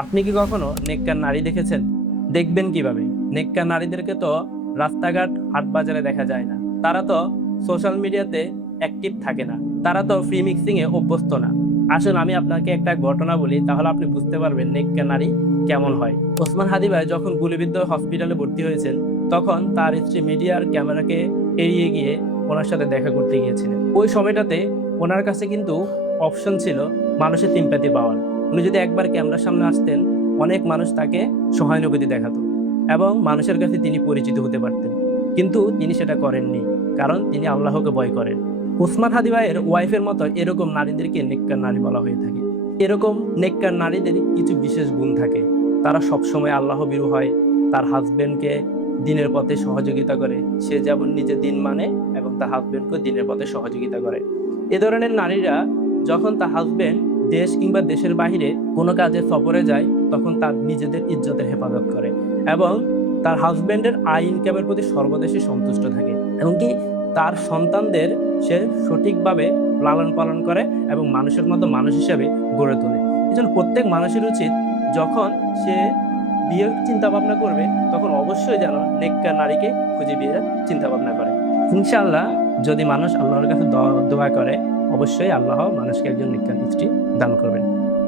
আপনি কি কখনো নেককার নারী দেখেছেন? দেখবেন কিভাবে? নেককার নারীদেরকে তো রাস্তাঘাট হাট বাজারে দেখা যায় না। তারা তো সোশ্যাল মিডিয়াতে অ্যাক্টিভ থাকে না। তারা তো ফ্রি মিক্সিং এ অভ্যস্ত না। আসুন আমি আপনাকে একটা ঘটনা বলি, তাহলে আপনি বুঝতে পারবেন নেককার নারী কেমন হয়। ওসমান হাদি ভাই যখন গুলিবিদ্ধ হসপিটালে ভর্তি হয়েছেন, তখন তার স্ত্রী মিডিয়ার ক্যামেরাকে এড়িয়ে গিয়ে ওনার সাথে দেখা করতে গিয়েছিলেন। ওই সময়টাতে ওনার কাছে কিন্তু অপশন ছিল মানুষের সিম্প্যাথি পাওয়ার। উনি যদি একবার ক্যামেরার সামনে আসতেন, অনেক মানুষ তাকে সহানুভূতি দেখাতো এবং মানুষের কাছে তিনি পরিচিত হতে পারতেন। কিন্তু তিনি সেটা করেননি, কারণ তিনি আল্লাহকে ভয় করেন। উসমান হাদি ভাইয়ের ওয়াইফের মতো এরকম নারীদেরকে নেককার নারী বলা হয়ে থাকে। এরকম নেককার নারীদের কিছু বিশেষ গুণ থাকে। তারা সবসময় আল্লাহ ভীরু হয়, তার হাজবেন্ডকে দিনের পথে সহযোগিতা করে। সে যেমন নিজে দিন মানে এবং তার হাজবেন্ডকে দিনের পথে সহযোগিতা করে। এ ধরনের নারীরা যখন তার হাজবেন্ড দেশ কিংবা দেশের বাহিরে কোনো কাজে সফরে যায়, তখন তার নিজেদের ইজ্জতের হেফাজত করে এবং তার হাজবেন্ডের আয় ইনকামের প্রতি সর্বদেশে সন্তুষ্ট থাকে। এমনকি তার সন্তানদের সে সঠিকভাবে লালন পালন করে এবং মানুষের মতো মানুষ হিসেবে গড়ে তোলে। এজন্য প্রত্যেক মানুষের উচিত, যখন সে বিয়ের চিন্তা ভাবনা করবে, তখন অবশ্যই যেন নেককার নারীকে খুঁজে বিয়ের চিন্তা ভাবনা করে। ইনশাআল্লাহ, যদি মানুষ আল্লাহর কাছে দোয়া করে, অবশ্যই আল্লাহ মানুষকে একজন নেককার স্ত্রী দান করবেন।